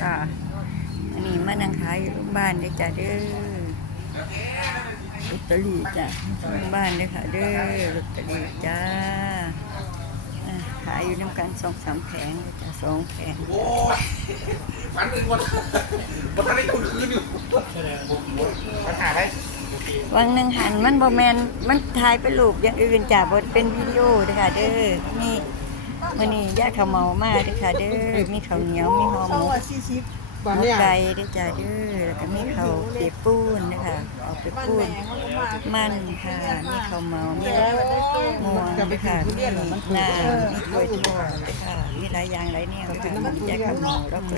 ค่ะอันนี้มานั่งขายอยู่โรงพยาบาลเด้อจ้ะเด้อลอตเตอรี่จ้ะโรงพยาบาลเด้อค่ะเด้อลอตเตอรี่จ้าอะขายอยู่น้ำกันสองสามแผงเด้อจ้ะสองแผงโอ้ยฝันเป็นคนมันทันได้ทุนคืนอยู่ปัญหาได้วังหนึ่งหันมันบ่แมนมันถ่ายเป็นรูปอย่างอื่นจ้ะบ่เป็นวิดีโอเด้อค่ะเด้อนี่ มื้อนี้ย่าขาวเมามากเด้อค่ะเด้อมีข้าวเหนียวมีห่อหมกหมกไก่เด้อจ้ะเด้อแล้วก็มีข้าวเปียกปูนนะคะเอาเปียกปูนมันค่ะมีข้าวเมามีมวงค่ะมีน้ำมีกล้วยทอดค่ะมีหลายอย่างหลายแนวค่ะมีแจกข้าวเมาแล้วก็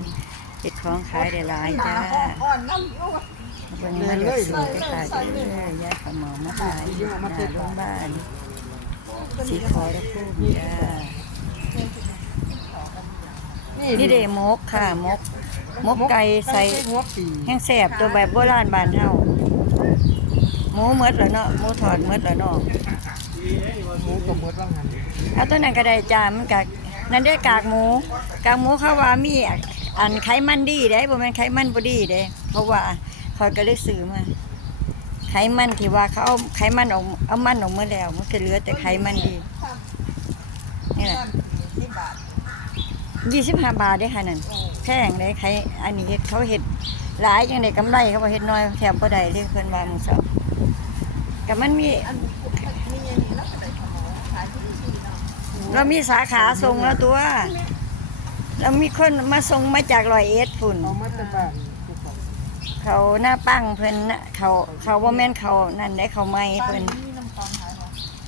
เฮ็ดของขายได้หลายจ้าเบิ่งมาเลือกซื้อด้วยค่ะเด้อยาข้าวเมามาขายหน้าโรงพยาบาลสีขอและพุ่มจ้า นี่เดมกค่ะมกมกไก่ใส่หัวปีแห้งแสบตัวแบบโบราณบ้านเฮาหมูหมดแล้วเนาะหมูถอดหมดแล้วเนาะหมูกับหมดว่างหันเอาตัวนั้นก็ได้จ้ามันกากนั่นได้กากหมู กากหมูเขาว่ามีอันไขมันดีได้บ่แม่นไขมันบ่ดีเด้เพราะว่าเขาก็เลยซื้อมาไขมันที่ว่าเขาเอาไขมันออกเอามันออกมาแล้ว มันก็เหลือแต่ไขมันดีนี่แหละ ยี่สิบห้าบาทได้ค่ะนั่นแพงเลยไขอันนี้เฮ็ดเขาเฮ็ดหลายจังได้กำไรเขาบ่เฮ็ดน้อยแถมบ่ได้เลยเพิ่นว่ามึงซับก็มันมีเรามีสาขาส่งแล้วตัว เรามีคนมาส่งมาจากร้อยเอ็ดฝุ่นเอามาแต่บ้านภูเขาเขาหน้าปั้งเพิ่นน่ะเขาเขาว่าแม่นเขานั่นได้เขาไม่เพิ่น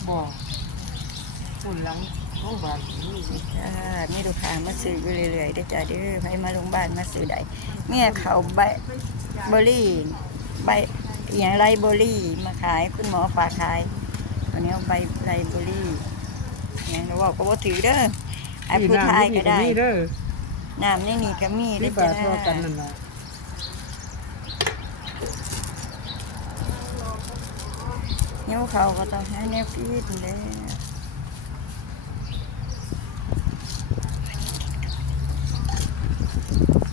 บ่ ฝุ่นหลังโรงพยาบาลนี่ จ้ามีลูกค้ามาซื้ออยู่เรื่อยๆเด้อจ้าเด้อไปมาโรงพยาบาลมาซื้อได้เมียเขาใบเบอร์รี่ใบอหย่างไรเบอร์รี่มาขายคุณหมอฝากขายวันนี้เอาใบไรเบอร์รี่อหย่างเราบอกก็บ่าถือเด้อไอ้ผู้ทายก็ได้ นี่เด้อน้ำในนี่ก็มีเด้ที่อบาจ้าทอกันนั่นน่ะเนี้ยเขาก็ต้องให้แนวฟีดเลย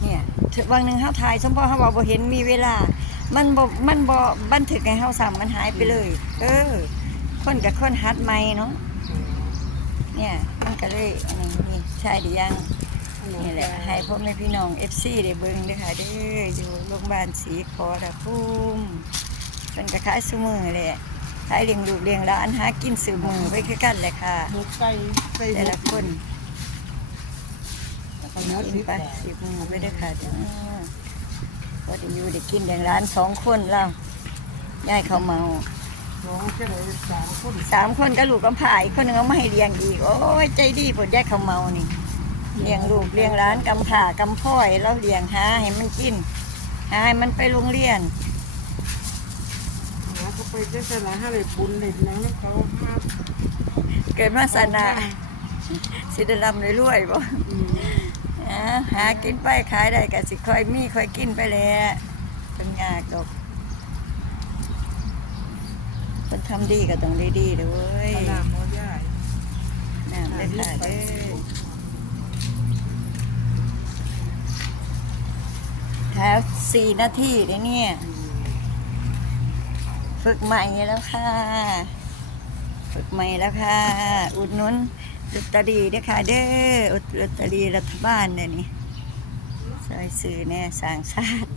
เนี่ยถึง วันหนึ่งเขาถ่ายสมพอเขาบอกบ่เห็นมีเวลา มันบ่มันบ่บันทึกให้เขาสั่งมันหายไปเลย เออ คนกับคนฮัดใหม่เนาะเนี่ยมันก็เลยอันนี้นี่ใช่ดียังนี่แหละให้พ่อแม่พี่น้อง FC ได้เบิ่งเด้อค่ะเด้ออยู่โรงพยาบาลศรีขอระพุ่มเป็นก็ขายซุมือแหละขายเลี้ยงลูกเลี้ยงหลานหากินสืบมือไปคือกันแหละค่ะหมูไก่ใส่แต่หัวละคน เอาหมูกิสินบไปบาทสืบมือไปได้อค่ะจ้าพอได้อยู่ได้กินเลี้ยงหลานสองคนแล้วยายเขาเมาสองแค่ไหนสามคนสามคนก็ลูกกำพร้าอีกคนหนึงเอามาให้เลี้ยงอีกโอ้ยใจดีผลยายเขาเมานี่เลี้ยงลูกเลี้ยงหลานกำพร้ากำพ่อยแล้วเลี้ยงหาให้มันกินหาให้มันไปโรงเรียนหาเขาไปจังซั่นล่ะหาได้บุญได้หยังแล้วเขาหาเกิดมาสนาสิได้ร่ำได้รวยบ่ อืมอ่าหากินไปขายได้ก็สิค่อยมีค่อยกินไปแหล้วเป็นยากดอกคนทำดีก็ต้องได้ดีเด้อเว้ยตลาดหมอย่ายน้ำเลยค่ะเด้อแถวสี่นาทีเด้อเนี่ย ฝึกใหม่แล้วค่ะ ฝึกใหม่แล้วค่ะ อุดหนุน ลอตเตอรี่เด้อค่ะเด้ออุดลอตเตอรี่รัฐบาลเนี่ยนี่ซอยสื่อแน่สร้างชาติ